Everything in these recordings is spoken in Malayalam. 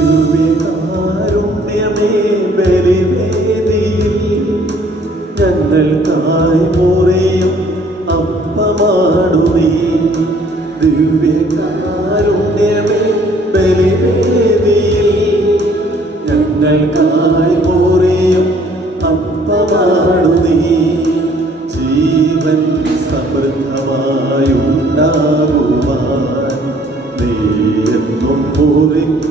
ദിവ്യകാരുണ്യമേ ബലിവേദിയിൽ ഞങ്ങൾക്കായി മുറിയും അപ്പമാണു നീ. ദിവ്യകാരുണ്യമേ ബലിവേദിയിൽ ഞങ്ങൾക്കായി മുറിയും അപ്പമാണു നീ. ജീവൻ സമൃദ്ധമായുണ്ടാകുവാൻ നീ എന്നും മുറിക്കപ്പെടുന്നു.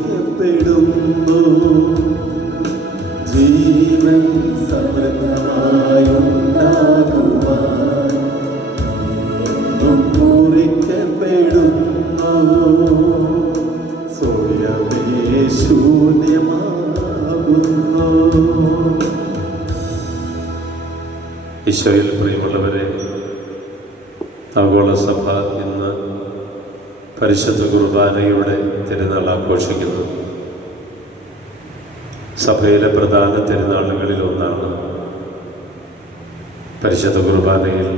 ജീവൻ സമൃദ്ധമായുണ്ടാകുവാൻ എന്നും മുറിക്കപ്പെടുന്നു. സ്വയമേ ശൂന്യമാകുന്നു. ഈശോയിൽ പ്രിയമുള്ളവരെ, ആഗോള സഭ ഇന്ന് പരിശുദ്ധ കുർബാനയുടെ തിരുനാൾ ആഘോഷിക്കുന്നു. സഭയിലെ പ്രധാന തിരുനാളുകളിൽ ഒന്നാണ്. പരിശുദ്ധ കുർബാനയിൽ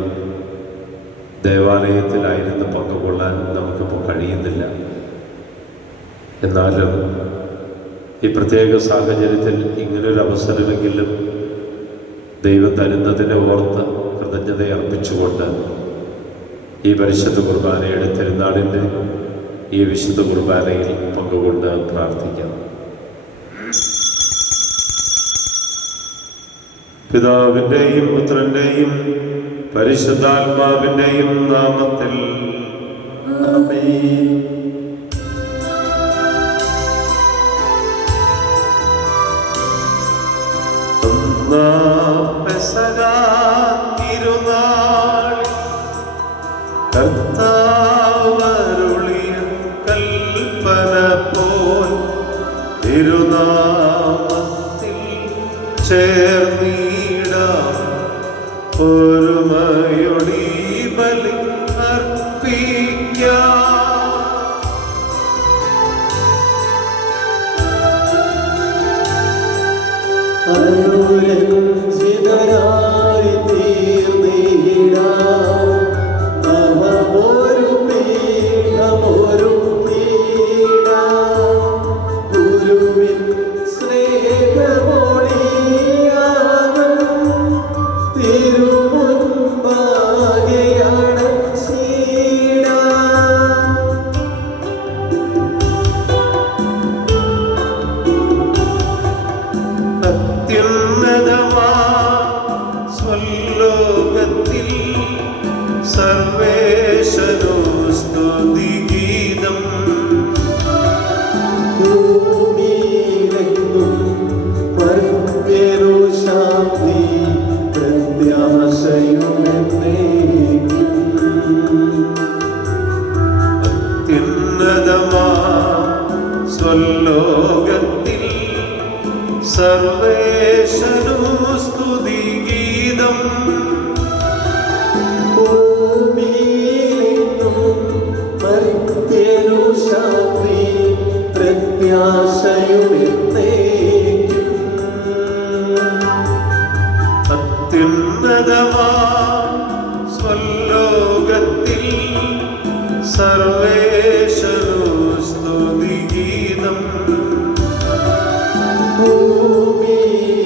ദേവാലയത്തിലായിരുന്നു പങ്കുകൊള്ളാൻ നമുക്കിപ്പോൾ കഴിയുന്നില്ല. എന്നാലും ഈ പ്രത്യേക സാഹചര്യത്തിൽ ഇങ്ങനൊരു അവസരമെങ്കിലും ദൈവം തരുന്നതിനെ ഓർത്ത് കൃതജ്ഞത അർപ്പിച്ചുകൊണ്ട് ഈ പരിശുദ്ധ കുർബാനയുടെ തിരുനാളിൻ്റെ ഈ വിശുദ്ധ കുർബാനയിൽ പങ്കുകൊണ്ട് പ്രാർത്ഥിക്കാം. പിതാവിൻ്റെയും പുത്രൻ്റെയും പരിശുദ്ധാത്മാവിൻ്റെയും നാമത്തിൽ ആമേൻ. കർത്താവരുളിയ കൽപ്പന പോൽ തിരുനാമത്തിൽ ചേർന്നിടാം. ഒരുമയൊടി ബലി അർപ്പിക്കാം. അനുരഞ്ജിതരായി തീർന്നിടാം. നവമൊരു പീഠമൊരുക്കിടാം. ഗുരുവിൻ സ്നേഹമൊളിയാകും തിരുമുൻപാകെ അടച്ചിടാം. സ്വലോകത്തിൽ സർവേശനോ സ്തുതിഗീതം. ഭൂമിയിലെങ്ങും പരസ്പരോ ശാന്തി പ്രത്യാശയുമെന്നേക്കും. അത്യുന്നതമാ സ്വലോകത്തിൽ സർവേശനോ സ്തുതിഗീതം. ഭൂമിയിലെങ്ങും പരസ്പരോ ശാന്തി പ്രത്യാശയുമെന്നേക്കും. അത്യുന്നതമാ സ്വലോകത്തിൽ സർവേശനോ സ്തുതിഗീതം. ഭൂമിയിലെങ്ങും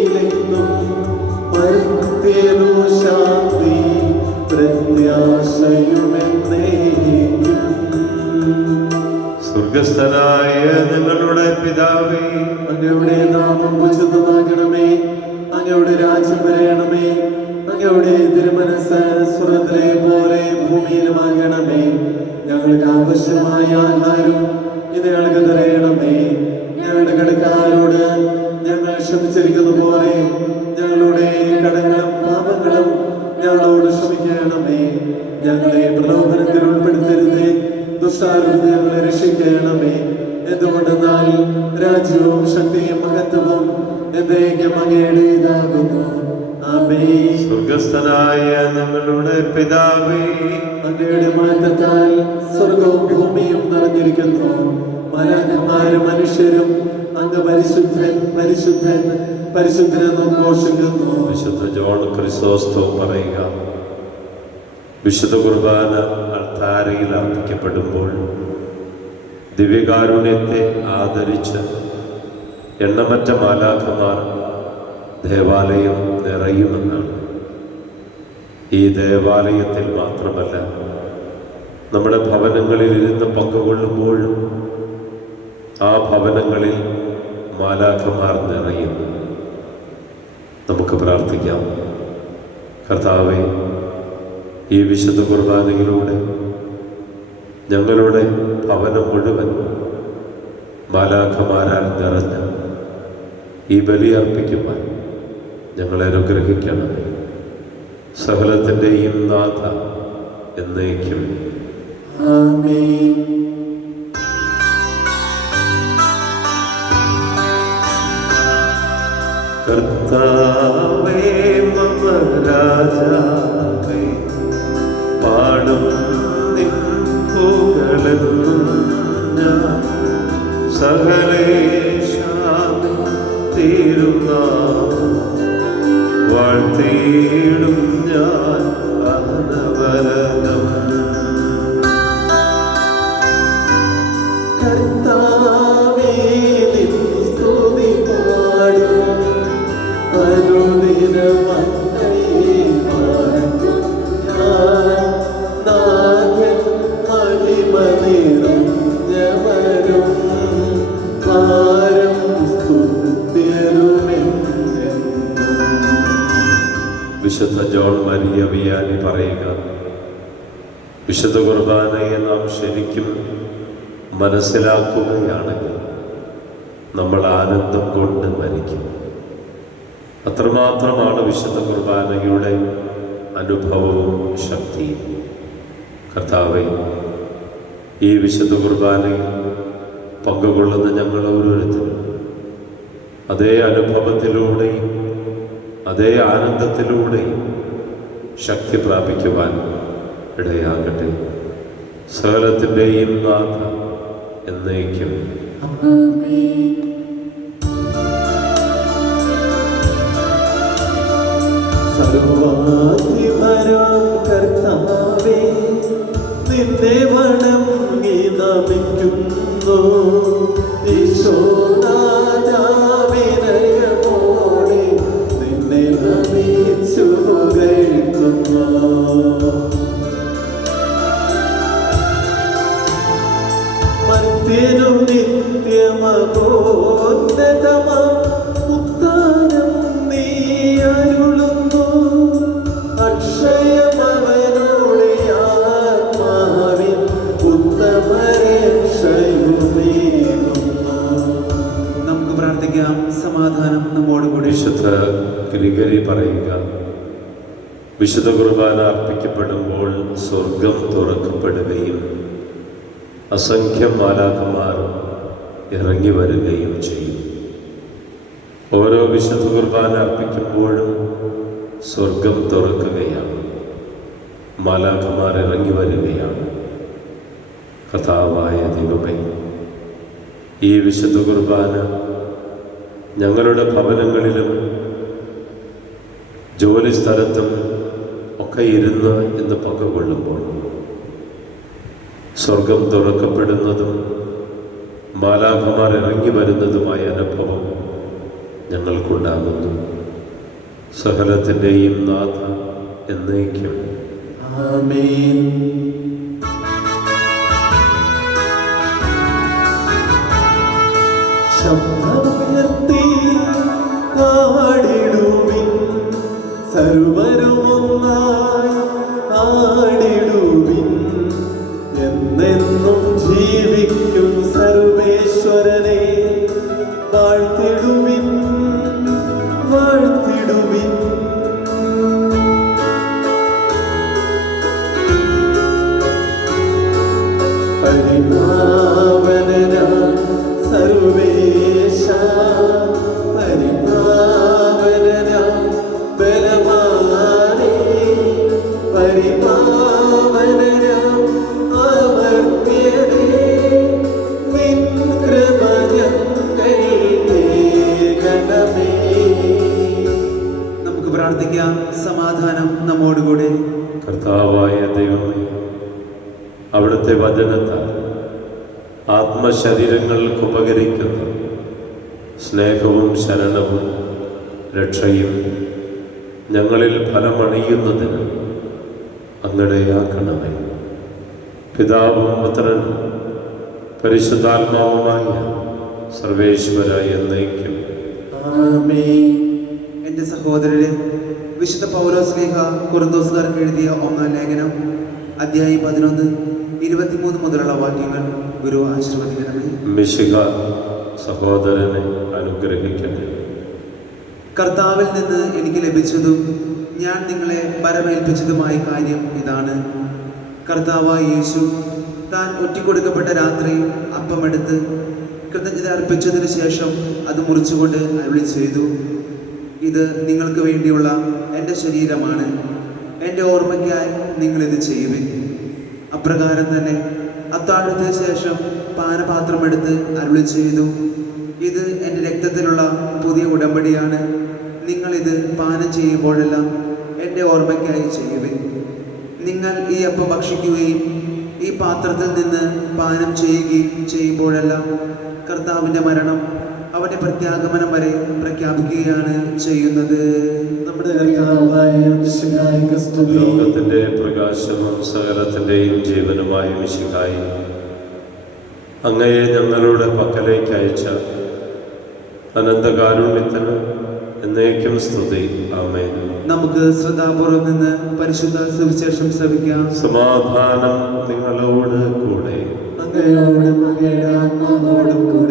പരസ്പരോ ശാന്തി പ്രത്യാശയുമെന്നേക്കും. സ്വർഗസ്ഥനായ ഞങ്ങളുടെ പിതാവേ, അങ്ങയുടെ നാമം പൂജിതമാകണമേ. അങ്ങയുടെ രാജ്യം വരയണമേ. അങ്ങയുടെ തിരുമനസ്സ് സ്വർഗ്ഗത്തിലെ പോലെ ഭൂമിയിലുമാകണമേ. ഞങ്ങൾക്ക് ആവശ്യമായ ആഹാരം ഇത് ഞങ്ങൾക്ക് തരയണമേ. ഞങ്ങളുടെ കടക്കാരോട് ഞങ്ങൾ ക്ഷമിച്ചിരിക്കുന്ന പോലെ ഞങ്ങളുടെ കടങ്ങളും പാപങ്ങളും ഞങ്ങളോട് ക്ഷമിക്കണമേ. ഞങ്ങളെ പ്രലോഭനത്തിൽ ഉൾപ്പെടുത്തരുതേ. ദുഷ്ടാരൂപത്തിൽ ഞങ്ങളെ രക്ഷിക്കണമേ. എന്തുകൊണ്ടെന്നാൽ രാജ്യവും ശക്തിയും മഹത്വവും എന്നേക്കും അങ്ങയുടേതാകുന്നു. ആമേൻ. സ്വർഗസ്ഥനായ ഞങ്ങളുടെ പിതാവേ, അങ്ങയുടെ മാറ്റത്താൽ സ്വർഗവും ഭൂമിയും നിറഞ്ഞിരിക്കുന്നു. മാലാഖമാരും മനുഷ്യരും അങ്ങ് പരിശുദ്ധൻ പരിശുദ്ധൻ പരിശുദ്ധനെന്ന് ഘോഷിക്കുന്നു. വിശുദ്ധ ജോൺ ക്രിസോസ്റ്റം പറയുക. വിശുദ്ധ കുർബാന അൾത്താരയിൽ അർപ്പിക്കപ്പെടുമ്പോൾ ദിവ്യകാരുണ്യത്തെ ആദരിച്ച് എണ്ണമറ്റ മാലാഖമാർ ദേവാലയം നിറയുമെന്നാണ്. ഈ ദേവാലയത്തിൽ മാത്രമല്ല, നമ്മുടെ ഭവനങ്ങളിൽ ഇരുന്ന് പങ്കുകൊള്ളുമ്പോഴും ആ ഭവനങ്ങളിൽ മാലാഖമാർ നിറയുന്നു. നമുക്ക് പ്രാർത്ഥിക്കാം. കർത്താവേ, ഈ വിശുദ്ധ കുർബാനയിലൂടെ ഞങ്ങളുടെ ഭവനം മുഴുവൻ മാലാഖമാരാൽ നിറഞ്ഞ് ഈ ബലി അർപ്പിക്കുവാൻ ഞങ്ങളെ അനുഗ്രഹിക്കണം. സകലത്തിൻ്റെയും നാഥ എന്നേക്കും ആമേൻ. കർത്താവേ മമ രാജാവേ, പാടും നിൻ പുകഴെന്നും ഞാൻ സകലേശാമി തിരുനാമം വാഴ്ത്തിയിടും ഞാൻ അനവരതം. കർത്താവേ, നിൻ സ്തുതി പാടും, അനുദിനം അങ്ങയെ വാഴ്ത്തും ഞാൻ. നാഥൻ അടിമ നിറഞ്ഞവരും ഭാരം സ്തുത്യരുമെന്നും. വിശുദ്ധ ജോൺ മരിയ വിയാനി പറയുക: വിശുദ്ധ കുർബാനയെ നാം ശരിക്കും മനസ്സിലാക്കുകയാണെങ്കിൽ നമ്മൾ ആനന്ദം കൊണ്ട് മരിക്കും. അത്രമാത്രമാണ് വിശുദ്ധ കുർബാനയുടെ അനുഭവവും ശക്തിയും. കർത്താവേ, ഈ വിശുദ്ധ കുർബാനയിൽ പങ്കുകൊള്ളുന്ന ഞങ്ങൾ ഓരോരുത്തരും അതേ അനുഭവത്തിലൂടെയും അതേ ആനന്ദത്തിലൂടെയും ശക്തി പ്രാപിക്കുവാൻ ഇടയാകട്ടെ. സകലത്തിൻ്റെയും നാഥ എന്നേക്കും സർവാധിപരാം കർത്താവേ, നിന്നെ വണങ്ങി നമിക്കുന്നു. ഈശോനാഥാവിനയമോടെ നിന്നെ നമിച്ചു പുകഴ്ത്തുന്നു. മർത്യനു നിത്യമകോന്നതമാം ഉത്താനം നീ അരുളുന്നു. അക്ഷയമവനുടെ ആത്മാവിൻ ഉത്തമരക്ഷയുമേകുന്നു. നമുക്ക് പ്രാർത്ഥിക്കാം. സമാധാനം നമ്മോടുകൂടി. വിശുദ്ധ ഗ്രിഗറി പറയുക: വിശുദ്ധ കുർബാന അർപ്പിക്കപ്പെടുമ്പോൾ സ്വർഗം തുറക്കപ്പെടുകയും അസംഖ്യം മാലാഖമാർ ഇറങ്ങി വരികയും ചെയ്യും. ഓരോ വിശുദ്ധ കുർബാന അർപ്പിക്കുമ്പോഴും സ്വർഗം തുറക്കുകയാണ്, മാലാഖമാർ ഇറങ്ങി വരികയാണ്. കർത്താവായ ദൈവമേ, ഈ വിശുദ്ധ കുർബാന ഞങ്ങളുടെ ഭവനങ്ങളിലും ജോലി സ്ഥലത്തും ഒക്കെ ഇരുന്ന് ഇന്ന് പങ്കുകൊള്ളുമ്പോൾ സ്വർഗം തുറക്കപ്പെടുന്നതും മാലാഖമാർ ഇറങ്ങി വരുന്നതുമായ അനുഭവം ഞങ്ങൾക്കുണ്ടാകുന്നു. സകലത്തിൻ്റെയും നാഥ എന്നേക്കും ആമേൻ. ശബ്ദമുയർത്തി പാടിടുവിൻ, സർവരുമൊന്നായി പാടിടുവിൻ. എന്നെന്നും ജീവിക്കും സർവേശ്വരനെ വാഴ്ത്തിടുവിൻ, വാഴ്ത്തിടുവിൻ. പരിപാവനനാം സർവേശ, പരിപാവനനാം ബലവാനേ, പരിപാവനനാം അമർത്യനേ, നിൻ കൃപ ഞങ്ങൾക്കേകണമേ. നമുക്ക് പ്രാർത്ഥിക്കാം. സമാധാനം നമ്മോടുകൂടെ. കർത്താവായ ദൈവമേ, അവിടുത്തെ വചനത്താൽ ആത്മശരീരങ്ങൾക്ക് ഉപകരിക്കുന്ന സ്നേഹവും ശരണവും രക്ഷയും ഞങ്ങളിൽ ഫലമണിയുന്നതിന് അങ്ങടെയാക്കണമേ. പിതാവും പുത്രനും പരിശുദ്ധാത്മാവുമായ സർവേശ്വര എന്നേക്കും. എൻ്റെ സഹോദരരെ, വിശുദ്ധ പൗലോസ് ശ്ലീഹ കൊരിന്തോസുകാർക്ക് എഴുതിയ 1-ാം ലേഖനം അധ്യായം 11 23 മുതലുള്ള വാക്യങ്ങൾ ഗുരു ആശീർവദിക്കണമേ. മിശിഹ സഹോദരനെ അനുഗ്രഹിക്കട്ടെ. കർത്താവിൽ നിന്ന് എനിക്ക് ലഭിച്ചതും ഞാൻ നിങ്ങളെ പരമേൽപ്പിച്ചതുമായ കാര്യം ഇതാണ്: കർത്താവായ യേശു താൻ ഒറ്റിക്കൊടുക്കപ്പെട്ട രാത്രി അപ്പമെടുത്ത് കൃതജ്ഞത അർപ്പിച്ചതിനു ശേഷം അത് മുറിച്ചുകൊണ്ട് അരുളി ചെയ്തു, ഇത് നിങ്ങൾക്ക് വേണ്ടിയുള്ള എൻ്റെ ശരീരമാണ്, എൻ്റെ ഓർമ്മയ്ക്കായി നിങ്ങളിത് ചെയ്യുവിൻ. അപ്രകാരം തന്നെ അത്താഴത്തിന് ശേഷം പാനപാത്രമെടുത്ത് അരുളി ചെയ്തു, ഇത് എൻ്റെ രക്തത്തിലുള്ള പുതിയ ഉടമ്പടിയാണ്, നിങ്ങളിത് പാനം ചെയ്യുമ്പോഴെല്ലാം എൻ്റെ ഓർമ്മയ്ക്കായി ചെയ്യുവിൻ. നിങ്ങൾ ഈ അപ്പം ഭക്ഷിക്കുകയും ഈ പാത്രത്തിൽ നിന്ന് പാനം ചെയ്യുകയും ചെയ്യുമ്പോഴെല്ലാം കർത്താവിൻ്റെ മരണം, അവൻ്റെ പ്രത്യാഗമനം വരെ പ്രഖ്യാപിക്കുകയാണ് ചെയ്യുന്നത്. നമ്മുടെ ലോകത്തിൻ്റെ പ്രകാശവും സകലത്തിൻ്റെയും ജീവനുമായ മിശിഹായി, അങ്ങയെ ഞങ്ങളുടെ പക്കലേക്ക് അയച്ച അനന്തകാരുണ്യത്തിന് എന്നേക്കും സ്തുതി. ആമേൻ. നമുക്ക് ശ്രദ്ധാപൂർവം നിന്ന് പരിശുദ്ധ സുവിശേഷം ശ്രവിക്കാം. സമാധാനം നിങ്ങളോട് കൂടെ.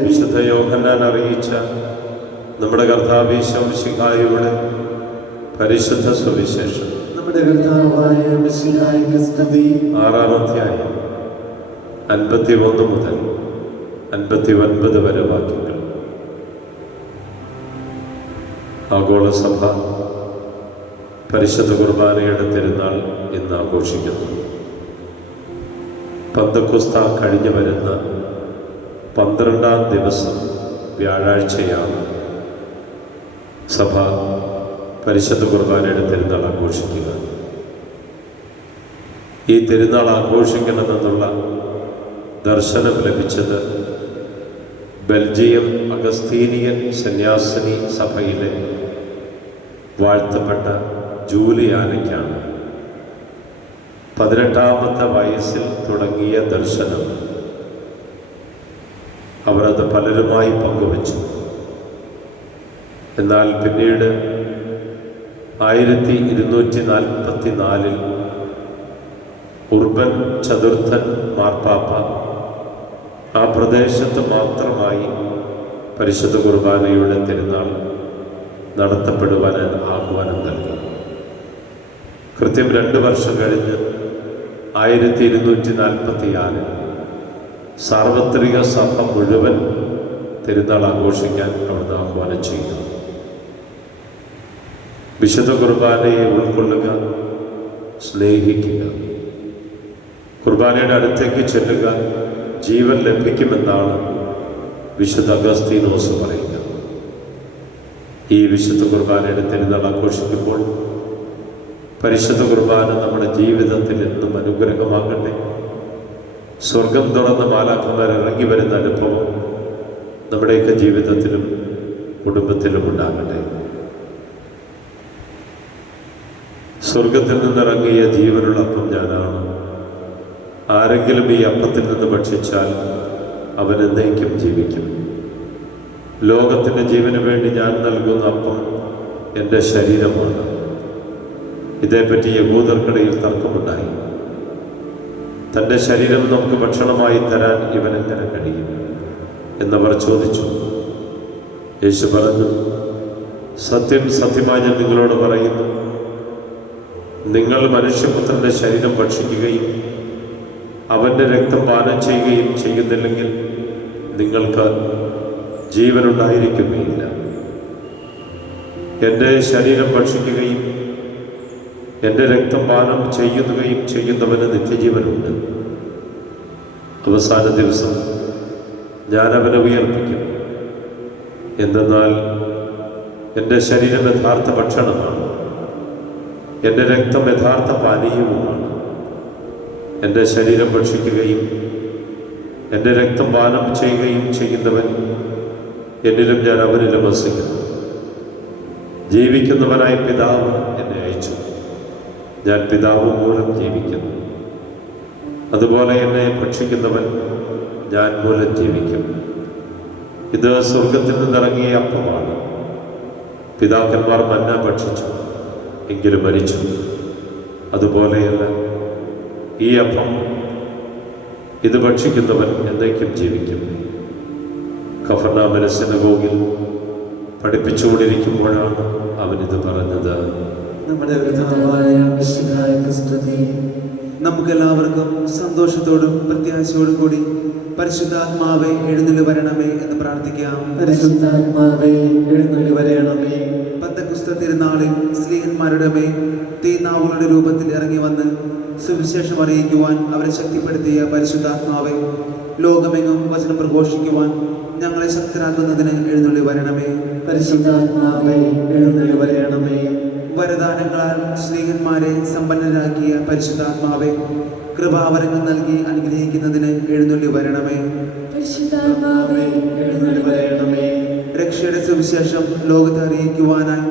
വിശുദ്ധ യോഹന്നാൻ അറിയിച്ച നമ്മുടെ കർത്താവ് ഈശോ മിശിഹായുടെ പരിശുദ്ധ സുവിശേഷം 6-ാം അധ്യായം 51 മുതൽ 59 വരെ വാക്യങ്ങൾ. ആഗോള സഭ പരിശുദ്ധ കുർബാനയുടെ തിരുനാൾ ഇന്ന് ആഘോഷിക്കുന്നു. പന്തക്കുസ്ത കഴിഞ്ഞു വരുന്ന 12-ാം ദിവസം വ്യാഴാഴ്ചയാണ് സഭ പരിശുദ്ധ കുർബാനയുടെ തിരുനാൾ ആഘോഷിക്കുക. ഈ തിരുനാൾ ആഘോഷിക്കണമെന്നുള്ള ദർശനം ലഭിച്ചത് ബെൽജിയം അഗസ്തീനിയൻ സന്യാസിനി സഭയിലെ വാഴ്ത്തപ്പെട്ട ജൂലിയാനയ്ക്കാണ്. 18-ാമത്തെ വയസ്സിൽ തുടങ്ങിയ ദർശനം അവരത് പലരുമായി പങ്കുവച്ചു. എന്നാൽ പിന്നീട് 1244 ഉർബൻ ചതുർത്ഥൻ മാർപ്പാപ്പ ആ പ്രദേശത്ത് മാത്രമായി പരിശുദ്ധ കുർബാനയുടെ തിരുനാൾ നടത്തപ്പെടുവാൻ ആഹ്വാനം നൽകി. കൃത്യം 2 വർഷം കഴിഞ്ഞ് 1246 സാർവത്രിക സഭ മുഴുവൻ തിരുനാൾ ആഘോഷിക്കാൻ അവിടുന്ന് ആഹ്വാനം ചെയ്തു. വിശുദ്ധ കുർബാനയെ ഉൾക്കൊള്ളുക, സ്നേഹിക്കുക, കുർബാനയുടെ അടുത്തേക്ക് ചെല്ലുക, ജീവൻ ലഭിക്കുമെന്നാണ് വിശുദ്ധ അഗസ്തീനോസ് പറയുക. ഈ വിശുദ്ധ കുർബാനയുടെ തിരുനാൾ ആഘോഷിക്കുമ്പോൾ പരിശുദ്ധ കുർബാന നമ്മുടെ ജീവിതത്തിൽ എന്നും അനുഗ്രഹമാകട്ടെ. സ്വർഗം തുറന്ന് മാലാഖമാർ ഇറങ്ങി വരുന്ന അനുഭവം നമ്മുടെയൊക്കെ ജീവിതത്തിലും കുടുംബത്തിലും ഉണ്ടാകട്ടെ. സ്വർഗത്തിൽ നിന്നിറങ്ങിയ ജീവനുള്ള അപ്പം ഞാനാണ്. ആരെങ്കിലും ഈ അപ്പത്തിൽ നിന്ന് ഭക്ഷിച്ചാൽ അവൻ എന്നേക്കും ജീവിക്കും. ലോകത്തിൻ്റെ ജീവന് വേണ്ടി ഞാൻ നൽകുന്ന അപ്പം എൻ്റെ ശരീരമാണ്. ഇതേപ്പറ്റി യഹൂദർക്കിടയിൽ തർക്കമുണ്ടായി. തൻ്റെ ശരീരം നമുക്ക് ഭക്ഷണമായി തരാൻ ഇവനെങ്ങനെ കഴിയും എന്നവർ ചോദിച്ചു. യേശു പറഞ്ഞു, സത്യം സത്യമായി ഞാൻ നിങ്ങളോട് പറയുന്നു, നിങ്ങൾ മനുഷ്യപുത്രൻ്റെ ശരീരം ഭക്ഷിക്കുകയും അവൻ്റെ രക്തം പാനം ചെയ്യുകയും ചെയ്യുന്നില്ലെങ്കിൽ നിങ്ങൾക്ക് ജീവനുണ്ടായിരിക്കുകയില്ല. എൻ്റെ ശരീരം ഭക്ഷിക്കുകയും എൻ്റെ രക്തം പാനം ചെയ്യുകയും ചെയ്യുന്നവന് നിത്യജീവനുണ്ട്. അവസാന ദിവസം ഞാൻ അവനെ ഉയർപ്പിക്കും. എന്തെന്നാൽ എൻ്റെ ശരീരം യഥാർത്ഥ ഭക്ഷണമാണ്, എൻ്റെ രക്തം യഥാർത്ഥ പാനീയവുമാണ്. എൻ്റെ ശരീരം ഭക്ഷിക്കുകയും എൻ്റെ രക്തം പാനം ചെയ്യുകയും ചെയ്യുന്നവൻ എന്നിലും ഞാൻ അവനിലും വസിക്കുന്നു. ജീവിക്കുന്നവനായ പിതാവ് എന്നെ അയച്ചു. ഞാൻ പിതാവ് മൂലം ജീവിക്കുന്നു. അതുപോലെ എന്നെ ഭക്ഷിക്കുന്നവൻ ഞാൻ മൂലം ജീവിക്കും. ഇത് സ്വർഗത്തിൽ നിന്നിറങ്ങിയ അപ്പമാണ്. പിതാക്കന്മാർ മന്ന ഭക്ഷിച്ചു, എങ്കിലും മരിച്ചു. അതുപോലെയല്ല ഈ അപ്പം, ഇത് ഭക്ഷിക്കുന്നവൻ എന്നേക്കും ജീവിക്കും. കഫർനാമിലെ സിനഗോഗിൽ പഠിപ്പിച്ചുകൊണ്ടിരിക്കുമ്പോഴാണ് അവനിത് പറഞ്ഞത്. നമ്മുടെ കർത്താവായ മിശിഹായ്ക്ക് സ്തുതി. നമുക്കെല്ലാവർക്കും സന്തോഷത്തോടും പ്രത്യാശയോടും കൂടി പരിശുദ്ധാത്മാവെ എഴുന്നള്ളി വരണമേ എന്ന് പ്രാർത്ഥിക്കാം. പരിശുദ്ധാത്മാവേ എഴുന്നള്ളി വരണമേ. പെന്തക്കോസ്ത് തിരുനാളിൽ സ്ലീഹന്മാരുടെ മേൽ തീനാവുകളുടെ രൂപത്തിൽ ഇറങ്ങി വന്ന് സുവിശേഷം അറിയിക്കുവാൻ അവരെ ശക്തിപ്പെടുത്തിയ പരിശുദ്ധാത്മാവെ, ലോകമെങ്ങും വചനം പ്രഘോഷിക്കുവാൻ ഞങ്ങളെ ശക്തരാക്കുന്നതിന് എഴുന്നള്ളി വരണമേ. പരിശുദ്ധാത്മാവേ എഴുന്നള്ളി വരണമേ. വരദാനങ്ങളാൽ സ്നേഹന്മാരെ സമ്പന്നരാക്കിയ പരിശുദ്ധാത്മാവെ, കൃപാവരങ്ങൾ നൽകി അനുഗ്രഹിക്കുന്നതിന് എഴുന്നള്ളി വരണമേ. പരിശുദ്ധാത്മാവേ എഴുന്നള്ളി വരണമേ. രക്ഷയുടെ സുവിശേഷം ലോകത്തെ അറിയിക്കുവാനായി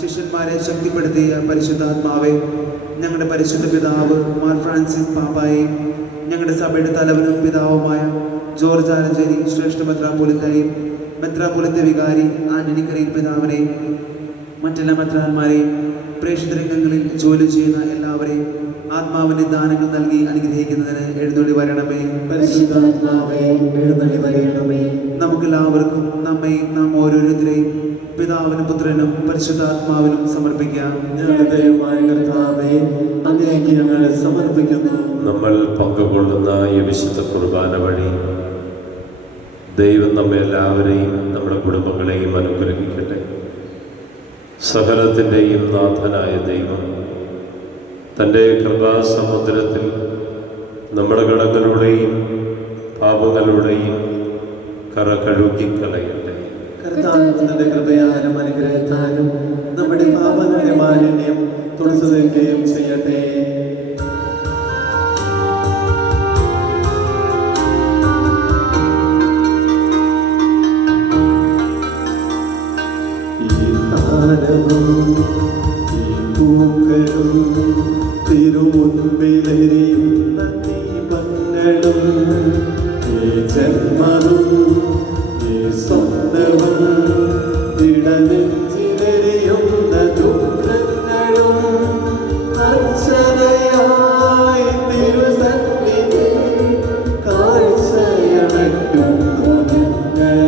ശിഷ്യന്മാരെ ശക്തിപ്പെടുത്തിയ പരിശുദ്ധാത്മാവെ, ഞങ്ങളുടെ പരിശുദ്ധ പിതാവ് മാർ ഫ്രാൻസിസ് പാപ്പായെയും ഞങ്ങളുടെ സഭയുടെ തലവനും പിതാവുമായ ജോർജ് ആലഞ്ചേരി ശ്രേഷ്ഠ മെത്രാപ്പൊലിത്തയെയും മെത്രാപ്പൊലിത്ത വികാരി ആന്റണി കരീൽ പിതാവിനെയും മറ്റെല്ലാ മെത്രാന്മാരെയും പ്രേക്ഷിത രംഗങ്ങളിൽ ജോലി ചെയ്യുന്ന എല്ലാവരെയും ആത്മാവിന്റെ ദാനങ്ങൾ നൽകി അനുഗ്രഹിക്കുന്നതിന് എഴുന്നള്ളി വരണമേ. പരിശുദ്ധാത്മാവേ എഴുന്നള്ളി വരണമേ. നമുക്കെല്ലാവർക്കും നമ്മെയും നാം ഓരോരുത്തരെയും പിതാവിനും പുത്രനും പരിശുദ്ധാത്മാവിനും സമർപ്പിക്കാം. ഞങ്ങളുടെ ദൈവമായ കർത്താവേ, അങ്ങേക്ക് ഞങ്ങൾ സമർപ്പിക്കുന്നു. നമ്മൾ പങ്കുകൊള്ളുന്ന ഈ വിശുദ്ധ കുർബാന വഴി ദൈവം നമ്മെ എല്ലാവരെയും നമ്മുടെ കുടുംബങ്ങളെയും അനുഗ്രഹിക്കട്ടെ. സകലത്തിൻ്റെയും നാഥനായ ദൈവം തൻ്റെ കൃപാസമുദ്രത്തിൽ നമ്മുടെ കടങ്ങളുടെയും പാപങ്ങളുടെയും കറ കഴുകിക്കളയട്ടെ. കർത്താവിന്റെ കൃപയാലും അനുഗ്രഹത്താലും നമ്മുടെ പാപങ്ങളുടെ മാലിന്യം തുടച്ചു നീക്കുകയും ചെയ്യട്ടെ. ഈ താരവും ഈ പൂക്കളും തിരുമുൻപിലെരിയുന്ന ദീപങ്ങളും ഈ ജന്മവും ഈ സ്വപ്നവും ഇടനെഞ്ചിലെരിയുന്ന ദുഃഖങ്ങളും അർച്ചനയായി തിരുസന്നിധി കാഴ്ചയണയ്ക്കുന്നു ഞങ്ങൾ.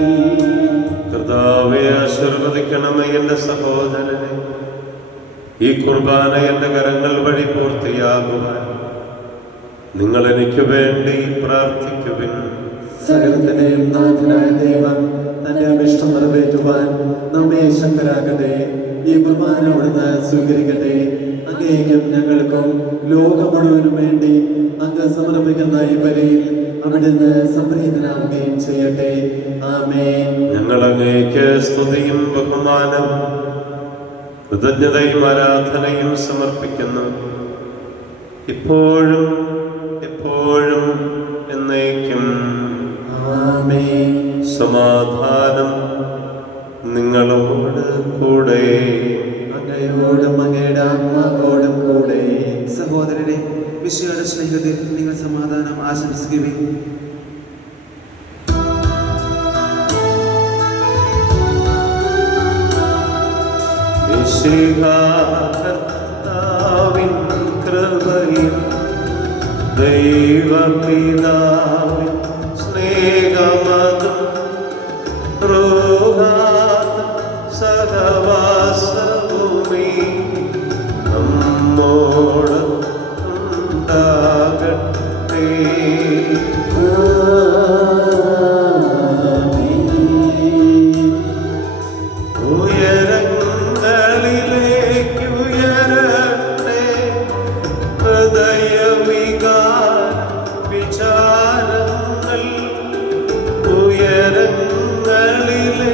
കർത്താവെ, ആശീർവദിക്കണമേ എൻ്റെ സഹോദരനെ. ഈ കുർബാന എൻ്റെ കരങ്ങൾ വഴി പൂർത്തിയാകുവാൻ നിങ്ങൾ എനിക്ക് വേണ്ടി പ്രാർത്ഥിക്കുവിൻ. സകലത്തിന്റെയും നാഥനായ ദൈവം തന്റെ അഭിഷ്ടം നിറവേറ്റുവാൻ നമ്മെ ശക്തരാകട്ടെ. ഈ കുർബാന അവിടുന്ന് സ്വീകരിക്കട്ടെ. അങ്ങേക്കും ഞങ്ങൾക്കും ലോകം മുഴുവനും വേണ്ടി അങ്ങ് സമർപ്പിക്കുന്ന ഈ ബലിയിൽ അവിടുന്ന് സംപ്രീതനാവുകയും ചെയ്യട്ടെ. ആമേൻ. ഞങ്ങൾ അങ്ങേക്ക് സ്തുതിയും ബഹുമാനം കൃതജ്ഞതയും ആരാധനയും സമർപ്പിക്കുന്നു, ഇപ്പോഴും എപ്പോഴും എന്നേക്കും. ആമേൻ. സമാധാനം നിങ്ങളോട് കൂടെ. അങ്ങയോടും അങ്ങയുടെ ആത്മാവോടും കൂടെ. സഹോദരരെ, മിശിഹായുടെ സ്നേഹത്തിൽ നിങ്ങൾ സമാധാനം ആശംസിക്കുകയും കർത്താവിൻ കൃപയും ദൈവപിതാവിൻ സ്നേഹമതും സഹവാസഭൂമി നമ്മോട് ഉണ്ടാകട്ടെ. ഉയരങ്ങളിലേക്കുയരട്ടെ ഹൃദയവികാര വിചാരങ്ങൾ. ഉയരങ്ങളിലെ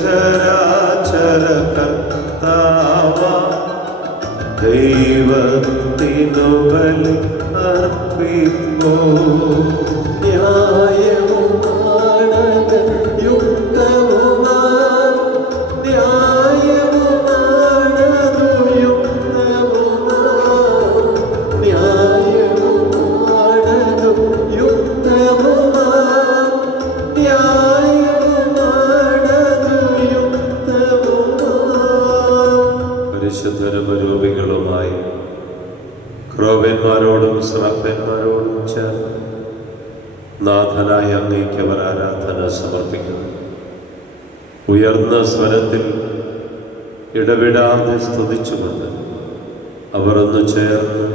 ചരാചര കർത്താവ ദൈവത്തിനു ബലി അർപ്പിപ്പോ. ന്യായവുമാണത് യുക്തവുമാ, ന്യായവുമാണതു യുക്തവുമാ, ന്യായവുമാണതു യുക്തവുമാ, ന്യായവുമാണതു യുക്തവുമാ. പരിശുദ്ധരൂപികളുമായി ക്രോവന്മാരോടും സ്രാപ്പന്മാരോടും ചേർന്ന് നാഥനായ അങ്ങേക്ക് അവർ ആരാധന സമർപ്പിക്കുന്നു. ഉയർന്ന സ്വരത്തിൽ ഇടവിടാതെ സ്തുതിച്ചുകൊണ്ട് അവർ ഒന്ന് ചേർന്ന്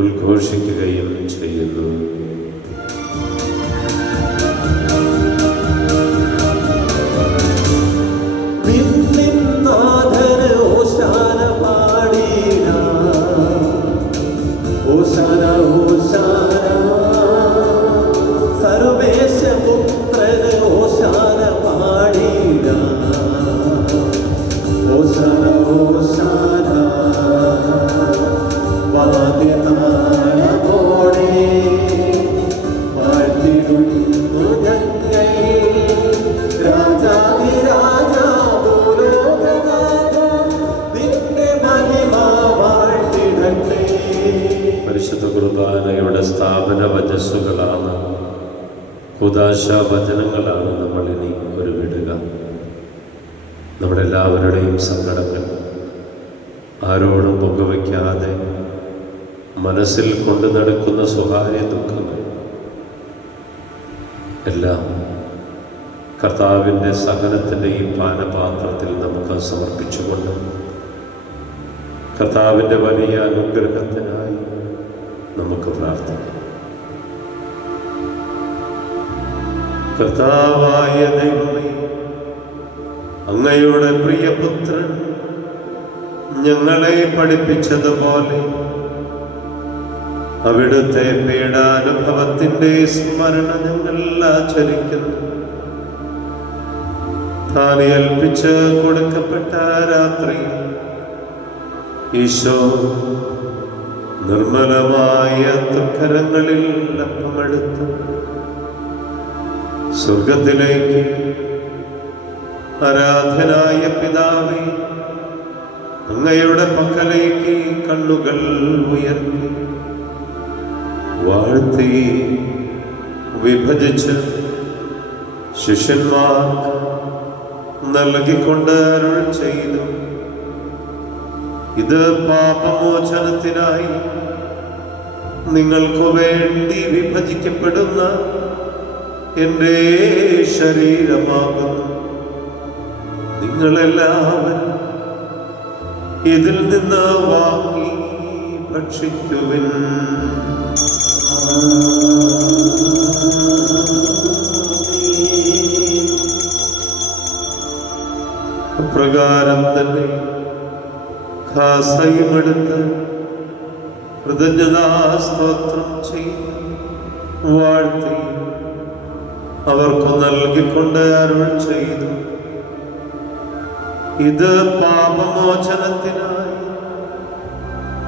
ഉദ്ഘോഷിക്കുകയും ചെയ്യുന്നു. നാഥന് ഓശാന പാടിടാം, ഓശാന ഓശാന. സർവേശപുത്രന് ഓശാന പാടിടാം, ഓശാന ഓശാന. വാദ്യതാളമോടെ വാഴ്ത്തിടുന്നു ഞങ്ങൾ രാജാധിരാജ നിന്റെ മഹിമ വാഴ്ത്തിടട്ടെ. പരിശുദ്ധ കുർബാനയുടെ സ്ഥാപന വചസ്സുകളാണ്, കുദാശ വചനങ്ങളാണ് നമ്മൾ ഇനി ഉരുവിടുക. നമ്മുടെ എല്ലാവരുടെയും സങ്കടങ്ങൾ ആരോടും പങ്കുവയ്ക്കാതെ മനസ്സിൽ കൊണ്ടു നടക്കുന്ന സ്വകാര്യ ദുഃഖങ്ങൾ എല്ലാം കർത്താവിൻ്റെ സഹനത്തിൻ്റെ ഈ പാനപാത്രത്തിൽ നമുക്ക് സമർപ്പിച്ചുകൊണ്ട് കർത്താവിൻ്റെ വലിയ അനുഗ്രഹത്തിനായി നമുക്ക് പ്രാർത്ഥിക്കാം. കർത്താവായ ദൈവമേ, അങ്ങയുടെ പ്രിയപുത്രൻ ഞങ്ങളെ പഠിപ്പിച്ചതുപോലെ അവിടുത്തെ പീഡാനുഭവത്തിൻ്റെ സ്മരണ ഞങ്ങൾ ആചരിക്കുന്നു. താൻ ഏൽപ്പിച്ച് കൊടുക്കപ്പെട്ട രാത്രിയിൽ ഈശോ നിർമ്മലമായ തൃക്കരങ്ങളിൽ അപ്പമെടുത്ത് സ്വർഗത്തിലേക്ക് ആരാധനായ പിതാവേ, അങ്ങയുടെ പക്കലേക്ക് കണ്ണുകൾ ഉയർത്തി വാഴ്ത്തി വിഭജിച്ച് ശിഷ്യന്മാർക്ക് നൽകിക്കൊണ്ട് അരുൾ ചെയ്തു, ഇത് പാപമോചനത്തിനായി നിങ്ങൾക്ക് വേണ്ടി വിഭജിക്കപ്പെടുന്ന എൻ്റെ ശരീരമാകുന്നു. നിങ്ങളെല്ലാവരും ഇതിൽ നിന്ന് വാങ്ങി ഭക്ഷിക്കുവിൻ. അപ്രകാരം തന്നെ ഖാസയുമെടുത്ത് കൃതജ്ഞതാസ്തോത്രം ചെയ്ത് വാഴ്ത്തി അവർക്ക് നൽകിക്കൊണ്ട് അരുൾ ചെയ്തു, ഇത് പാപമോചനത്തിനായി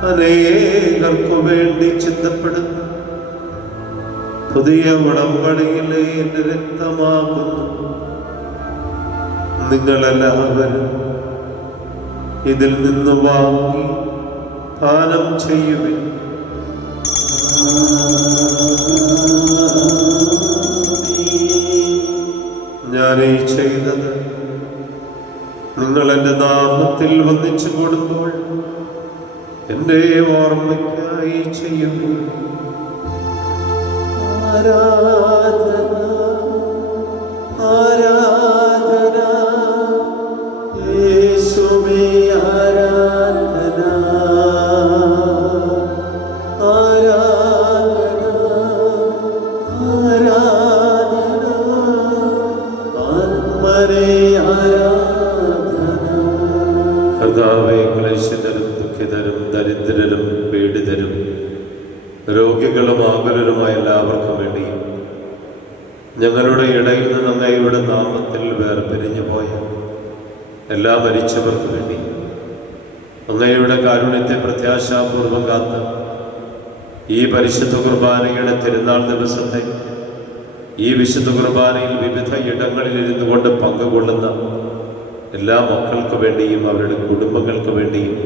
അനേകർക്കു വേണ്ടി ചിന്തപ്പെടുന്നു പുതിയ ഉടമ്പടിയിലെ എൻ്റെ രക്തമാകുന്നു. നിങ്ങളെല്ലാവരും ഇതിൽ നിന്ന് വാങ്ങി പാനം ചെയ്യുവിൻ. ഞാനീ ചെയ്തത് നിങ്ങൾ എൻ്റെ നാമത്തിൽ വന്നിച്ചു കൂടുമ്പോൾ എൻ്റെ ഓർമ്മയ്ക്കായി ചെയ്യുന്നു. ആരാധന ആരാധന യേശുവേ, ആരാധന ആരാധന ആരാധന ആത്മരേ ആരാധന. കർത്താവേ, ക്ലേശിതരും ദുഃഖിതരും ദരിദ്രരും പീഡിതരും രോഗികളും ആകുലരുമായ എല്ലാവർക്കും വേണ്ടിയും ഞങ്ങളുടെ ഇടയിൽ നിന്ന് അങ്ങയുടെ നാമത്തിൽ വേർപിരിഞ്ഞു പോയ എല്ലാ മരിച്ചവർക്ക് വേണ്ടി അങ്ങയുടെ കാരുണ്യത്തെ പ്രത്യാശാപൂർവം കാത്ത് ഈ പരിശുദ്ധ കുർബാനയുടെ തിരുനാൾ ദിവസത്തെ ഈ വിശുദ്ധ കുർബാനയിൽ വിവിധ ഇടങ്ങളിൽ ഇരുന്നു കൊണ്ട് പങ്കുകൊള്ളുന്ന എല്ലാ മക്കൾക്ക് വേണ്ടിയും അവരുടെ കുടുംബങ്ങൾക്ക് വേണ്ടിയും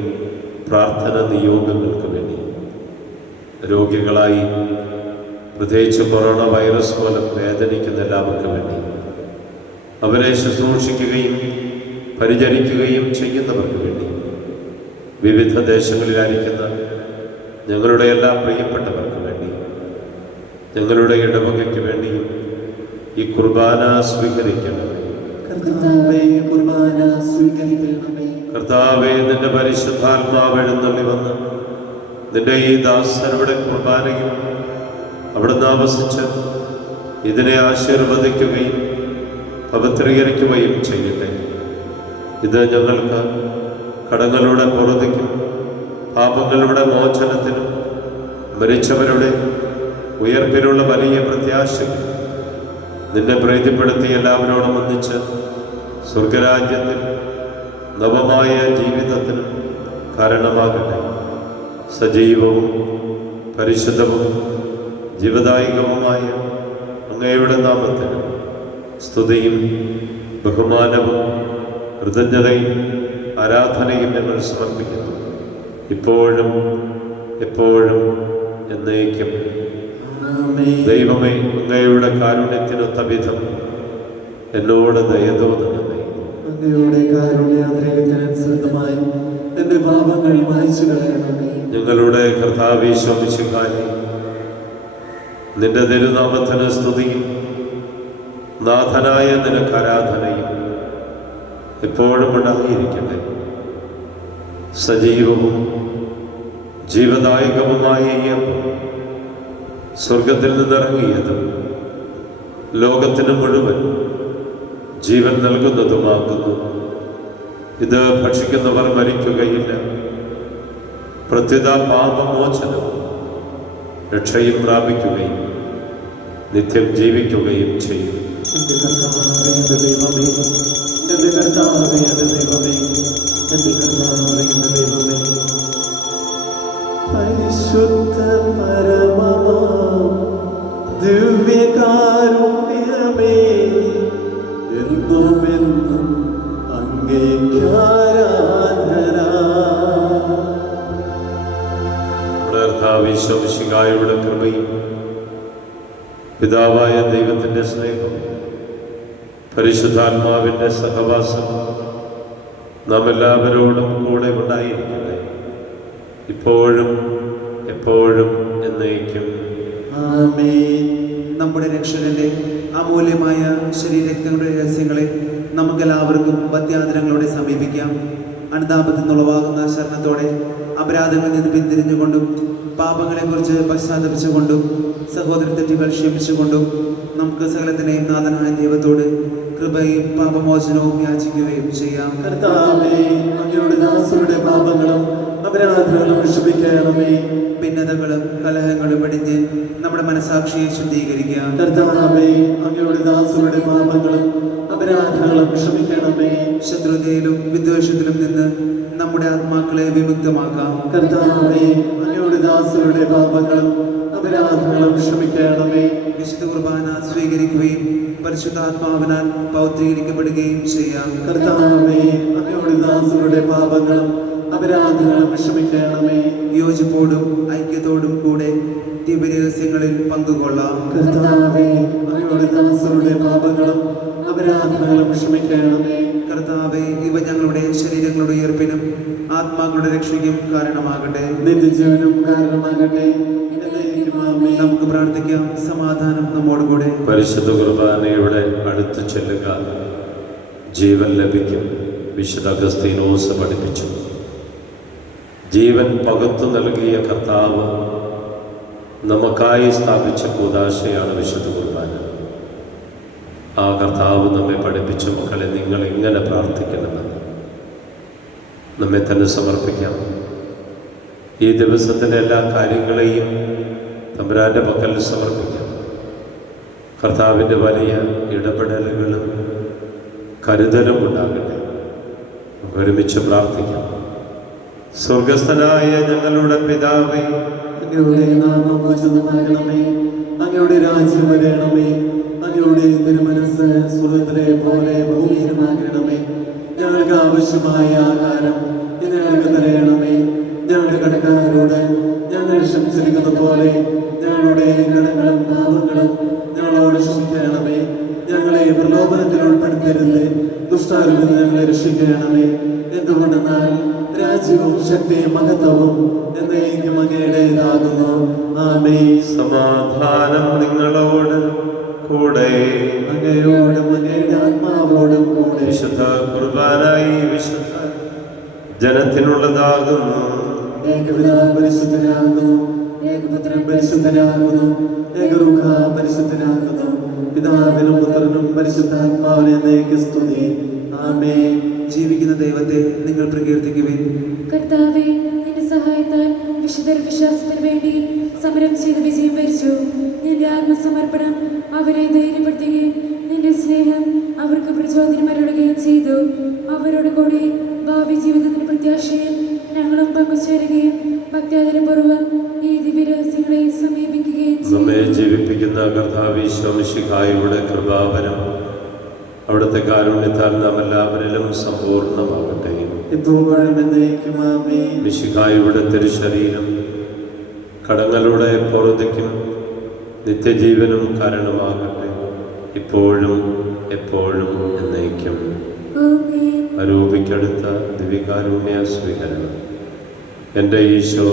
പ്രാർത്ഥന നിയോഗങ്ങൾക്ക് വേണ്ടിയും രോഗികളായി പ്രത്യേകിച്ച് കൊറോണ വൈറസ് മൂലം വേദനിക്കുന്ന എല്ലാവർക്കും വേണ്ടി അവരെ ശുശ്രൂഷിക്കുകയും പരിചരിക്കുകയും ചെയ്യുന്നവർക്ക് വേണ്ടി വിവിധ ദേശങ്ങളിലായിരിക്കുന്ന ഞങ്ങളുടെ എല്ലാ പ്രിയപ്പെട്ടവർക്ക് വേണ്ടി ഞങ്ങളുടെ ഇടവകയ്ക്ക് വേണ്ടിയും ഈ കുർബാന സ്വീകരിക്കണമേ. കർത്താവേ, നിന്റെ പരിശുദ്ധാത്മാവ് എഴുന്നള്ളി വന്ന് നിന്റെ ഈ ദാസരുടെ കുർബാനയിൽ അവിടുന്ന് ആവസിച്ച് ഇതിനെ ആശീർവദിക്കുകയും പവിത്രീകരിക്കുകയും ചെയ്യട്ടെ. ഇത് ഞങ്ങൾക്ക് കടങ്ങളുടെ പുറത്തേക്കും പാപങ്ങളുടെ മോചനത്തിനും മരിച്ചവരുടെ ഉയർപ്പിനുള്ള വലിയ പ്രത്യാശയ്ക്കും നിന്നെ പ്രീതിപ്പെടുത്തി എല്ലാവരോടും ഒന്നിച്ച് സ്വർഗരാജ്യത്തിൽ നവമായ ജീവിതത്തിനും കാരണമാകട്ടെ. സജീവവും പരിശുദ്ധവും ജീവദായകവുമായ അങ്ങയുടെ നാമത്തിന് സ്തുതിയും ബഹുമാനവും കൃതജ്ഞതയും ആരാധനയും ഞങ്ങൾ സമർപ്പിക്കുന്നു, ഇപ്പോഴും എപ്പോഴും എന്നേക്കും. ദൈവമേ, അങ്ങയുടെ കാരുണ്യത്തിനൊത്ത വിധം എന്നോട് ദയ തോന്നണമേ. അങ്ങയുടെ കാരുണ്യാതിരേകത്തിനനുസൃതമായി എന്റെ പാപങ്ങൾ മായ്ച്ചു കളയണമേ. ഞങ്ങളുടെ കർത്താവീശോ മിശിഹായേ, നിന്റെ തിരുനാമത്തിന് സ്തുതിയും നാഥനായ നിനക്ക് ആരാധനയും എപ്പോഴും ഉണ്ടായിരിക്കട്ടെ. സജീവവും ജീവദായകവുമായ ഈ അപ്പം സ്വർഗത്തിൽ നിന്നിറങ്ങിയതും ലോകത്തിന് മുഴുവൻ ജീവൻ നൽകുന്നതുമാകുന്നു. ഇത് ഭക്ഷിക്കുന്നവർ മരിക്കുകയില്ല, പ്രത്യുത പാപമോചനവും രക്ഷയും പ്രാപിക്കുകയും നിത്യം ജീവിക്കുകയും ചെയ്യും. എന്റെ കർത്താവേ, എന്റെ ദൈവമേ, എന്റെ കർത്താവേ, എന്റെ ദൈവമേ, എന്റെ കർത്താവേ, എന്റെ ദൈവമേ. പരിശുദ്ധ പരമമാ ദിവ്യകാരുണ്യമേ, എന്നും എന്നും അങ്ങേക്ക് ആരാധന. കർത്താവീശോ മിശിഹായുടെ കൃപയും പിതാവായ ദൈവത്തിൻ്റെ സ്നേഹം പരിശുദ്ധാത്മാവിൻ്റെ സഹവാസം നാം എല്ലാവരോടും കൂടെ ഉണ്ടായിരിക്കട്ടെ, ഇപ്പോഴും എപ്പോഴും എന്നേക്കും. ആമേൻ. നമ്മുടെ രക്ഷകന്റെ അമൂല്യമായ ശരീരങ്ങളുടെ രഹസ്യങ്ങളെ നമുക്കെല്ലാവർക്കും വത്യാദരങ്ങളോടെ സമീപിക്കാം. അനുതാപത്തിൽ നിന്നുളവാകുന്ന ശരണത്തോടെ അപരാധങ്ങളിൽ നിന്ന് പിന്തിരിഞ്ഞുകൊണ്ടും പാപങ്ങളെക്കുറിച്ച് പശ്ചാത്തപിച്ചുകൊണ്ടും സഹോദര തെറ്റുകൾ ക്ഷമിച്ചുകൊണ്ടും നമുക്ക് സകലത്തിനെയും നാഥനായ ദൈവത്തോട് കൃപയും പാപമോചനവും യാചിക്കുകയും ചെയ്യാം. കർത്താവേ, അങ്ങയുടെ ദാസരുടെ പാപങ്ങളും അപരാധങ്ങളും ക്ഷമിക്കണമേ. ഭിന്നതകളും കലഹങ്ങളും വെടിഞ്ഞ് നമ്മുടെ മനസാക്ഷിയെ ശുദ്ധീകരിക്കാം. കർത്താവേ, അങ്ങയുടെ ദാസരുടെ പാപങ്ങളും അപരാധങ്ങളും ക്ഷമിക്കണമേ. ശത്രുതയിലും വിദ്വേഷത്തിലും നിന്ന് നമ്മുടെ ആത്മാക്കളെ വിമുക്തമാക്കാം. കർത്താവേ, അങ്ങയുടെ ദാസരുടെ പാപങ്ങളും അപരാധങ്ങളും ക്ഷമിക്കണമേ. വിശുദ്ധ കുർബാന സ്വീകരിക്കുകയും പരിശുദ്ധാത്മാവിനാൽ പൗത്രീകരിക്കപ്പെടുകയും ചെയ്യാം. കർത്താവേ, അങ്ങയുടെ ദാസരുടെ പാപങ്ങളും അപരാധങ്ങളും ക്ഷമിക്കണമേ. യോജിപ്പോടും ഐക്യത്തോടും കൂടെ ദിവ്യരഹസ്യങ്ങളിൽ പങ്കുകൊള്ളാം. കർത്താവേ, അങ്ങയുടെ ദാസരുടെ പാപങ്ങളും അപരാധങ്ങളും ക്ഷമിക്കണമേ. കർത്താവേ, ഇവ ഞങ്ങളുടെ ശരീരങ്ങളുടെ ഉയർപ്പിനും ആത്മാക്കളുടെ രക്ഷയ്ക്കും കാരണമാകട്ടെ. നിത്യജീവനും കാരണമാകട്ടെ. എന്നേക്കും ആമേൻ. നമുക്ക് പ്രാർത്ഥിക്കാം. സമാധാനം നമ്മോടുകൂടെ. പരിശുദ്ധ കുർബാനയുടെ അടുത്ത് ചെല്ലുക, ജീവൻ ലഭിക്കും. വിശുദ്ധ അഗസ്തീനോസ് പഠിപ്പിച്ചു. ജീവൻ പകുത്തു നൽകിയ കർത്താവ് നമുക്കായി സ്ഥാപിച്ച കൂദാശയാണ് വിശുദ്ധ കുർബാന. ആ കർത്താവ് നമ്മെ പഠിപ്പിച്ച മക്കളെ നിങ്ങൾ എങ്ങനെ പ്രാർത്ഥിക്കണമെന്ന് നമ്മെ തന്നെ സമർപ്പിക്കാം. ഈ ദിവസത്തിൻ്റെ എല്ലാ കാര്യങ്ങളെയും തമ്പുരാൻ്റെ പക്കൽ സമർപ്പിക്കാം. കർത്താവിൻ്റെ വലിയ ഇടപെടലുകളും കരുതലും ഉണ്ടാകട്ടെ. നമുക്ക് ഒരുമിച്ച് പ്രാർത്ഥിക്കാം. സ്വർഗസ്ഥനായ ഞങ്ങളുടെ പിതാവേ, അങ്ങയുടെ നാമം പൂജിതമാകണമേ, അങ്ങയുടെ രാജ്യം വരണമേ, അങ്ങയുടെ തിരുമനസ്സ് സ്വർഗ്ഗത്തിലെ പോലെ ഭൂമിയിലുമാകണമേ. ഞങ്ങൾക്ക് ആവശ്യമായ ആഹാരം ഇന്ന് ഞങ്ങൾക്ക് തരയണമേ. ഞങ്ങളുടെ കടക്കാരോട് ഞങ്ങൾ ക്ഷമിച്ചിരിക്കുന്ന പോലെ ഞങ്ങളുടെ കടങ്ങളും പാപങ്ങളും ഞങ്ങളോട് ക്ഷമിക്കണമേ. ഞങ്ങളെ പ്രലോഭനത്തിൽ ഉൾപ്പെടുത്തരുത്, ദുഷ്ടാരിൽ നിന്ന് ഞങ്ങളെ രക്ഷിക്കണമേ. എന്തുകൊണ്ടെന്നാൽ രാജ്യവും ശക്തിയും മഹത്വവും എന്നേക്കും അങ്ങയുടേതാകുന്നു. ആമേൻ. സമാധാനം നിങ്ങളോട് കൂടെ. അങ്ങയോടും അങ്ങയുടെ ആത്മാവോടും കൂടെ. വിശുദ്ധ കുർബാനായി വിശുദ്ധ ജനത്തിനുള്ളതാകുന്നു. ഏകപിതാവ് പരിശുദ്ധനാകുന്നു, ഏകപുത്രൻ പരിശുദ്ധനാകുന്നു, ഏകരൂഹ പരിശുദ്ധനാകുന്നു. പിതാവിനും പുത്രനും പരിശുദ്ധാത്മാവിനെ എന്നേക്കും സ്തുതി. ആമേൻ. ജീവിക്കുന്ന ദൈവത്തെ നിങ്ങൾ പ്രകീർത്തിക്കുവിൻ. കർത്താവേ, നിന്റെ സഹായത്താൽ വിശുദ്ധ വിശ്വാസത്തിന് വേണ്ടി സമരം ചെയ്ത് വിജയം വരിച്ചു. നിന്റെ ആത്മസമർപ്പണം അവരെ ധൈര്യപ്പെടുത്തുകയും നിന്റെ സ്നേഹം അവർക്ക് പ്രചോദനമരുളുകയും ചെയ്തു. അവരോട് കൂടി ഭാവി ജീവിതത്തിന് പ്രത്യാശയും ഞങ്ങളും പങ്കുചേരുകയും ഭക്ത്യാദരപൂർവ്വം ഈ ദിവ്യരഹസ്യങ്ങളെ സമീപിക്കുകയും നമ്മെ ചെയ്തു. ജീവിപ്പിക്കുന്ന കർത്താവ് ഈശോ മിശിഹായുടെ കൃപാവരം അവിടുത്തെ കാരുണ്യത്താൽ നാം എല്ലാവരിലും സമ്പൂർണ്ണമാകട്ടെ. ഇപ്പോഴും എന്നേക്കും ആമേൻ. മിശിഹായുടെ തിരുശരീരം കടങ്ങളുടെ പൊറുതിക്കും നിത്യജീവനും കാരണമാകട്ടെ, ഇപ്പോഴും എപ്പോഴും എന്നേക്കും. ആമേൻ. അരൂപിക്കടുത്ത ദിവ്യകാരുണ്യ സ്വീകരണം. എൻ്റെ ഈശോ,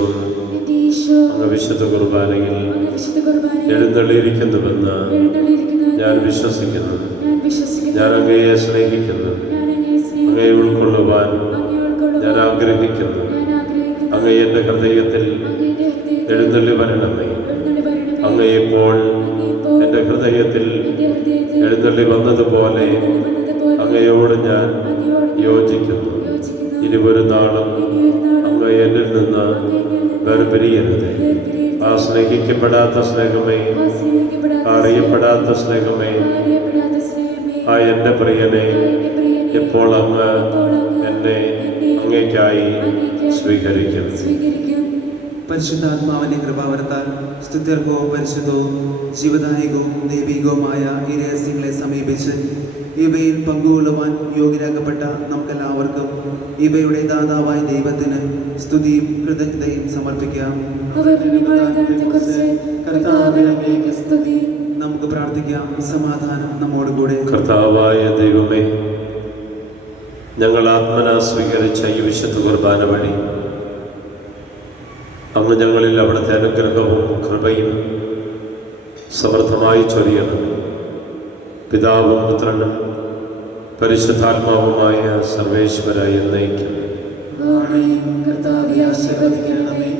എന്റെ ഈശോ, അങ്ങ് വിശുദ്ധ കുർബാനയിൽ അങ്ങ് വിശുദ്ധ കുർബാനയിൽ എഴുന്നള്ളിയിരിക്കുന്നുവെന്ന് എഴുന്നള്ളിയിരിക്കുന്നുവെന്ന് ഞാൻ വിശ്വസിക്കുന്നു. ഞാൻ വിശ്വസിക്കുന്നു. ഞാൻ അങ്ങയെ സ്നേഹിക്കുന്നു. ഞാൻ അങ്ങയെ സ്നേഹിക്കുന്നു. അങ്ങയെ ഉൾക്കൊള്ളുവാൻ അങ്ങയെ ഉൾക്കൊള്ളുവാൻ ഞാൻ ആഗ്രഹിക്കുന്നു. ഞാൻ ആഗ്രഹിക്കുന്നു. അങ്ങ് എൻ്റെ ഹൃദയത്തിൽ അങ്ങയുടെ ഹൃദയത്തിൽ എഴുന്നള്ളി വരണമേ. എഴുന്നള്ളി വരണമേ. അങ്ങ് ഇപ്പോൾ അങ്ങ് ഇപ്പോൾ എൻ്റെ ഹൃദയത്തിൽ എന്റെ ഹൃദയത്തിൽ എഴുന്നള്ളി വന്നതുപോലെ എഴുന്നള്ളി വന്നതുപോലെ അങ്ങയോട് ഞാൻ അങ്ങയോട് ഞാൻ യോജിക്കുന്നു. യോജിക്കുന്നു. ഇനി ഒരു നാളും ഇനിയൊരു നാളും അങ്ങ് എന്നിൽ നിന്ന് അങ്ങ് എന്നിൽ നിന്ന് വേർപിരിയരുത്. വേർപിരിയരുത്. ആ സ്നേഹിക്കപ്പെടാത്ത സ്നേഹമേ, ആ സ്നേഹിക്കപ്പെടാത്ത അറിയപ്പെടാത്ത സ്നേഹമേ, അറിയപ്പെടാത്ത സ്നേഹമേ, ആ എൻ്റെ പ്രിയനെ, എന്റെ പ്രിയനെ, എപ്പോൾ അങ്ങ് ഇപ്പോൾ അങ്ങ് എന്നെ എന്നെ അങ്ങേക്കായി അങ്ങേയ്ക്കായി സ്വീകരിക്കും. സ്വീകരിക്കും. പരിശുദ്ധാത്മാവിന്റെ കൃപാവരത്താൽ സ്തുത്യർഹവും പരിശുദ്ധവും ജീവദായകവും ദൈവികവുമായ ഈ രഹസ്യങ്ങളെ സമീപിച്ച് ഇവയിൽ പങ്കുകൊള്ളുവാൻ യോഗ്യരാക്കപ്പെട്ട നമുക്കെല്ലാവർക്കും ഇവയുടെ ദാതാവായ ദൈവത്തിന് സ്തുതിയും കൃതജ്ഞതയും സമർപ്പിക്കാം. അവരുടെ വാഗ്ദാനത്തെക്കുറിച്ച് കർത്താവേ, അങ്ങേക്ക് സ്തുതി. നമുക്ക് പ്രാർത്ഥിക്കാം. സമാധാനം നമ്മോടുകൂടെ. കർത്താവായ ദൈവമേ, ഞങ്ങൾ ആത്മനാ സ്വീകരിച്ച ഈ വിശുദ്ധ കുർബാന വഴി അങ്ങ് ഞങ്ങളിൽ അവിടുത്തെ അനുഗ്രഹവും കൃപയും സമൃദ്ധമായി ചൊരിയണമേ. പിതാവും പുത്രനും പരിശുദ്ധാത്മാവുമായ സർവേശ്വര എന്നേക്കും. ആമേൻ. കർത്താവേ, ആശീർവദിക്കണമേ.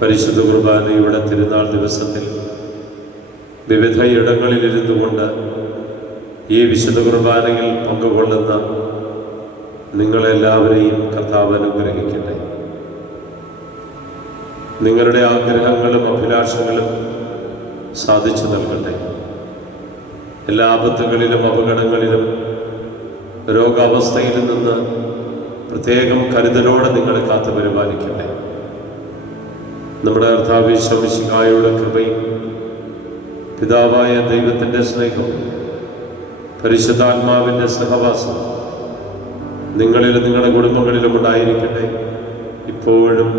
പരിശുദ്ധ കുർബാനയുടെ തിരുനാൾ ദിവസത്തിൽ വിവിധ ഇടങ്ങളിലിരുന്നു കൊണ്ട് ഈ വിശുദ്ധ കുർബാനയിൽ പങ്കുകൊള്ളുന്ന നിങ്ങളെല്ലാവരെയും കർത്താവ് അനുഗ്രഹിക്കട്ടെ. നിങ്ങളുടെ ആഗ്രഹങ്ങളും അഭിലാഷങ്ങളും സാധിച്ചു നൽകട്ടെ. എല്ലാ ആപത്തുകളിലും അപകടങ്ങളിലും രോഗാവസ്ഥയിൽ നിന്ന് പ്രത്യേകം കരുതലോടെ നിങ്ങളെ കാത്തു പരിപാലിക്കട്ടെ. നമ്മുടെ കർത്താവ് ഈശോ മിശിഹായുടെ കൃപയും പിതാവായ ദൈവത്തിൻ്റെ സ്നേഹവും പരിശുദ്ധാത്മാവിൻ്റെ സഹവാസം നിങ്ങളിലും നിങ്ങളുടെ കുടുംബങ്ങളിലും ഉണ്ടായിരിക്കട്ടെ, ഇപ്പോഴും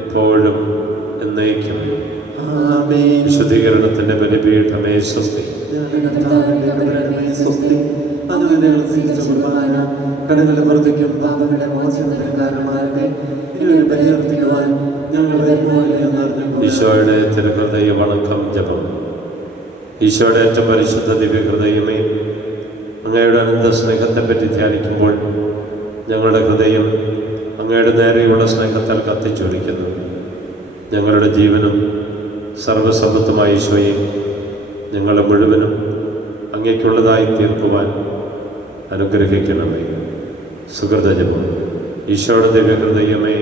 എപ്പോഴും എന്നേക്കും. ആമേൻ. വിശുദ്ധീകരണത്തിൻ്റെ ബലിപീഠമേ സ്വസ്തി. ഞങ്ങളുടെ കർത്താവിന്റെ കബറിടമേ സ്വസ്തി. അങ്ങ് ഞങ്ങൾ സ്വീകരിച്ച കുർബാന കടങ്ങളുടെ പുറത്തേക്കും പാപങ്ങളുടെ മോചനത്തിന് കാരണമാകട്ടെ. ഇനി ഒരു ബലിയർപ്പിക്കുവാൻ ഞങ്ങൾ വരുമോലെ എന്നറിഞ്ഞു. ഈശോയുടെ തിരുഹൃദയ വണക്കം ജപം. ഈശോയുടെ ഏറ്റവും പരിശുദ്ധ ദിവ്യഹൃദയമേ, അങ്ങയുടെ അനന്ത സ്നേഹത്തെപ്പറ്റി ധ്യാനിക്കുമ്പോൾ ഞങ്ങളുടെ ഹൃദയം അങ്ങയുടെ നേരെയുള്ള സ്നേഹത്താൽ കത്തിച്ചൊലിക്കുന്നു. ഞങ്ങളുടെ ജീവനും സർവസമ്പത്തുമായ ഈശോയെ ഞങ്ങളെ മുഴുവനും അങ്ങേക്കുള്ളതായി തീർക്കുവാൻ അനുഗ്രഹിക്കണമേ. സുഹൃതജപം. ഈശോയുടെ ദിവ്യഹൃദയമേ,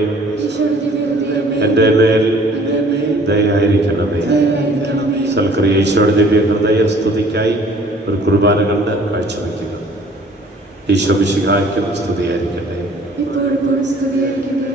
ഈശോയുടെ ദിവ്യഹൃദയമേ, എൻ്റെ മേൽ എൻ്റെ മേൽ ദയായിരിക്കണമേ. ദയായിരിക്കണമേ. സൽക്രിയ ഈശോയുടെ ദിവ്യ ഹൃദയ സ്തുതിക്കായി ഒരു കുർബാന കണ്ട് കാഴ്ചവെക്കുക. ഈശോ മിശിഹായ്ക്കും സ്തുതിയായിരിക്കട്ടെ. ഇപ്പോഴും സ്തുതിയായിരിക്കട്ടെ.